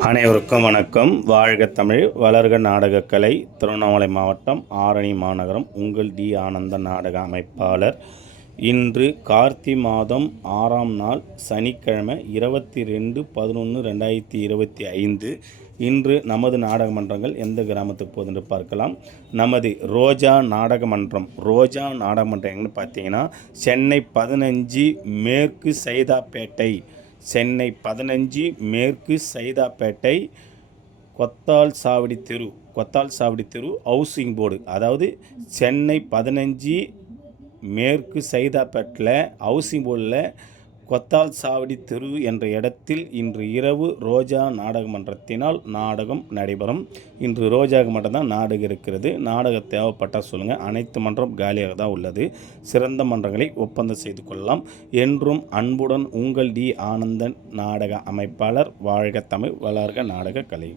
அனைவருக்கும் வணக்கம். வாழ்க தமிழ், வளர்க நாடகக்கலை. திருவண்ணாமலை மாவட்டம் ஆரணி மாநகரம். உங்கள் டி ஆனந்த நாடக அமைப்பாளர். இன்று கார்த்தி மாதம் 6ஆம் நாள் சனிக்கிழமை 22/11/2025. இன்று நமது நாடக மன்றங்கள் எந்த கிராமத்துக்கு போகுது என்று பார்க்கலாம். நமது ரோஜா நாடக மன்றம் எங்கன்னு பார்த்தீங்கன்னா சென்னை 15 மேற்கு சைதாப்பேட்டை. சென்னை 15 மேற்கு சைதாப்பேட்டை கொத்தால் சாவடி தெரு ஹவுசிங் போர்டு. அதாவது சென்னை 15 மேற்கு சைதாப்பேட்டில் ஹவுசிங் போர்டில் கொத்தால் சாவடி தெரு என்ற இடத்தில் இன்று இரவு ரோஜா நாடக மன்றத்தினால் நாடகம் நடைபெறும். இன்று ரோஜாவுக்கு மட்டும்தான் நாடகம் இருக்கிறது. நாடகம் தேவைப்பட்டால் சொல்லுங்கள். அனைத்து மன்றம் காலியாக தான் உள்ளது. சிறந்த மன்றங்களை ஒப்பந்தம் செய்து கொள்ளலாம். என்றும் அன்புடன் உங்கள் டி ஆனந்தன் நாடக அமைப்பாளர். வாழ்க தமிழ், வளர்க நாடக கலை.